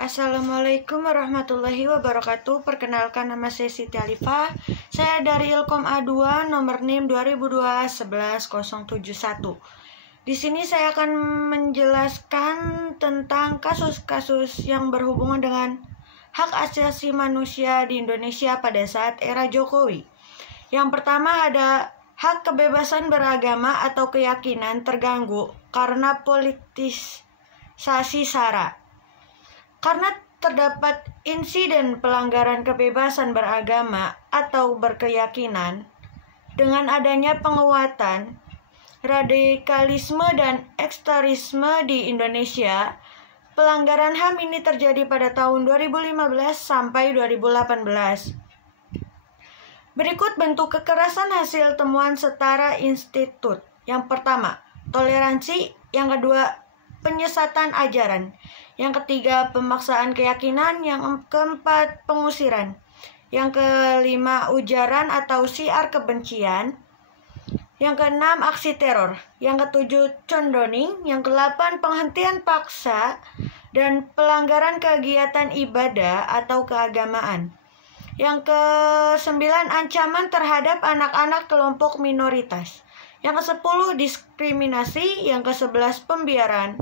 Assalamualaikum warahmatullahi wabarakatuh. Perkenalkan, nama saya Siti Alifah. Saya dari Ilkom A2 nomor NIM 2002-11-071. Di sini saya akan menjelaskan tentang kasus-kasus yang berhubungan dengan hak asasi manusia di Indonesia pada saat era Jokowi. Yang pertama ada hak kebebasan beragama atau keyakinan terganggu karena politisasi SARA. Karena terdapat insiden pelanggaran kebebasan beragama atau berkeyakinan, dengan adanya penguatan radikalisme dan ekstremisme di Indonesia, pelanggaran HAM ini terjadi pada tahun 2015 sampai 2018. Berikut bentuk kekerasan hasil temuan setara institut. Yang pertama, toleransi. Yang kedua, penyesatan ajaran. Yang ketiga, pemaksaan keyakinan. Yang keempat, pengusiran. Yang kelima, ujaran atau syiar kebencian. Yang keenam, aksi teror. Yang ketujuh, condoning. Yang kedelapan, penghentian paksa dan pelanggaran kegiatan ibadah atau keagamaan. Yang ke-9, ancaman terhadap anak-anak kelompok minoritas. Yang ke-10, diskriminasi. Yang ke-11, pembiaran.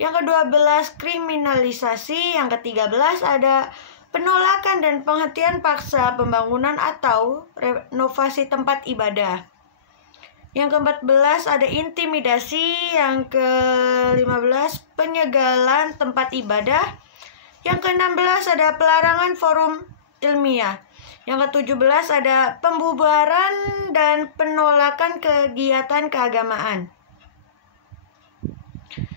Yang ke-12, kriminalisasi. Yang ke-13, ada penolakan dan penghentian paksa pembangunan atau renovasi tempat ibadah. Yang ke-14, ada intimidasi. Yang ke-15, penyegalan tempat ibadah. Yang ke-16, ada pelarangan forum ilmiah. Yang ke-17, ada pembubaran dan penolakan kegiatan keagamaan.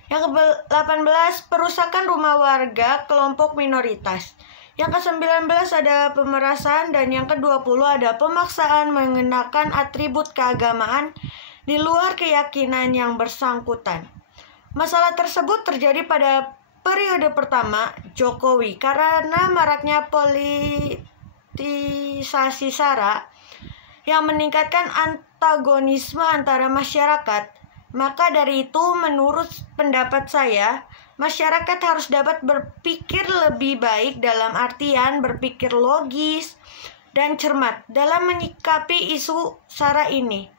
Yang ke-18, perusakan rumah warga kelompok minoritas. Yang ke-19, ada pemerasan. Dan yang ke-20, ada pemaksaan mengenakan atribut keagamaan di luar keyakinan yang bersangkutan. Masalah tersebut terjadi pada periode pertama Jokowi karena maraknya politisasi SARA yang meningkatkan antagonisme antara masyarakat. Maka dari itu, menurut pendapat saya, masyarakat harus dapat berpikir lebih baik dalam artian berpikir logis dan cermat dalam menyikapi isu SARA ini.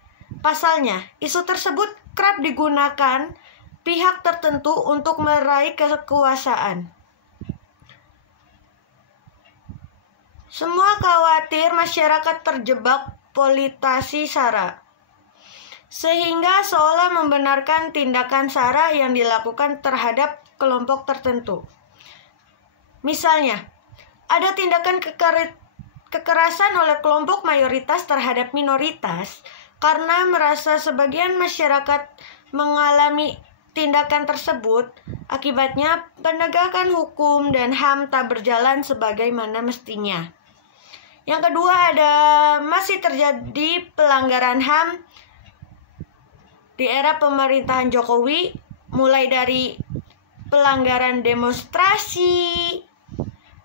Pasalnya, isu tersebut kerap digunakan pihak tertentu untuk meraih kekuasaan. Semua khawatir masyarakat terjebak politisasi SARA, sehingga seolah membenarkan tindakan SARA yang dilakukan terhadap kelompok tertentu. Misalnya, ada tindakan kekerasan oleh kelompok mayoritas terhadap minoritas karena merasa sebagian masyarakat mengalami tindakan tersebut. Akibatnya, penegakan hukum dan HAM tak berjalan sebagaimana mestinya. Yang kedua, ada masih terjadi pelanggaran HAM di era pemerintahan Jokowi, mulai dari pelanggaran demonstrasi,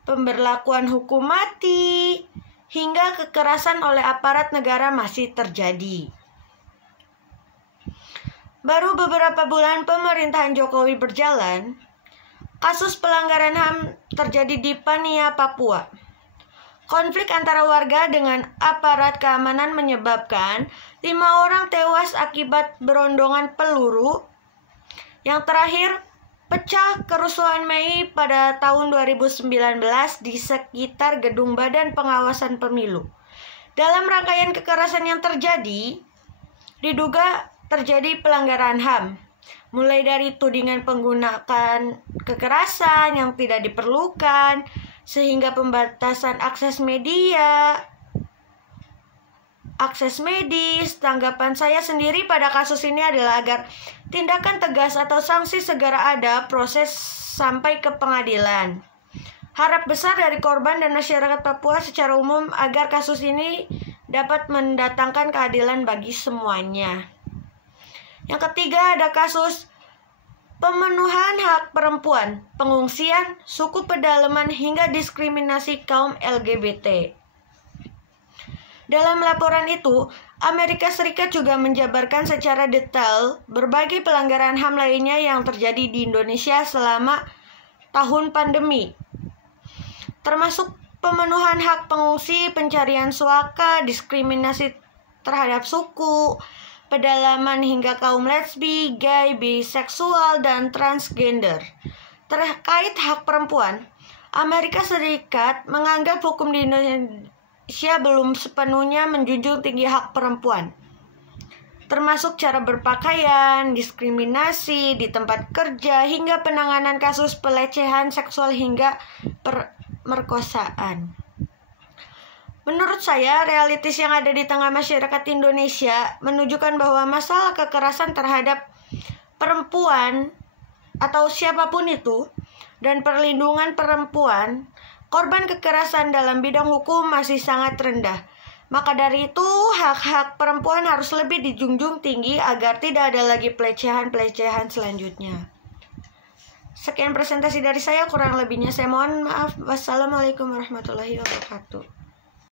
pemberlakuan hukum mati, hingga kekerasan oleh aparat negara masih terjadi. Baru beberapa bulan pemerintahan Jokowi berjalan, kasus pelanggaran HAM terjadi di Pania, Papua. Konflik antara warga dengan aparat keamanan menyebabkan 5 orang tewas akibat berondongan peluru. Yang terakhir, pecah kerusuhan Mei pada tahun 2019 di sekitar gedung Badan Pengawasan Pemilu. Dalam rangkaian kekerasan yang terjadi, diduga terjadi pelanggaran HAM, mulai dari tudingan penggunaan kekerasan yang tidak diperlukan, sehingga pembatasan akses media, akses medis. Tanggapan saya sendiri pada kasus ini adalah agar tindakan tegas atau sanksi segera ada proses sampai ke pengadilan. Harap besar dari korban dan masyarakat Papua secara umum agar kasus ini dapat mendatangkan keadilan bagi semuanya. Yang ketiga, ada kasus pemenuhan hak perempuan, pengungsian, suku pedalaman, hingga diskriminasi kaum LGBT. Dalam laporan itu, Amerika Serikat juga menjabarkan secara detail berbagai pelanggaran HAM lainnya yang terjadi di Indonesia selama tahun pandemi. termasuk pemenuhan hak pengungsi, pencarian suaka, diskriminasi terhadap suku, pedalaman hingga kaum lesbi, gay, biseksual, dan transgender. Terkait hak perempuan, Amerika Serikat menganggap hukum di Indonesia belum sepenuhnya menjunjung tinggi hak perempuan, termasuk cara berpakaian, diskriminasi di tempat kerja, hingga penanganan kasus pelecehan seksual hingga pemerkosaan. Menurut saya, realitis yang ada di tengah masyarakat Indonesia menunjukkan bahwa masalah kekerasan terhadap perempuan atau siapapun itu dan perlindungan perempuan, korban kekerasan dalam bidang hukum masih sangat rendah. Maka dari itu, hak-hak perempuan harus lebih dijunjung tinggi agar tidak ada lagi pelecehan-pelecehan selanjutnya. Sekian presentasi dari saya, kurang lebihnya saya mohon maaf. Wassalamualaikum warahmatullahi wabarakatuh.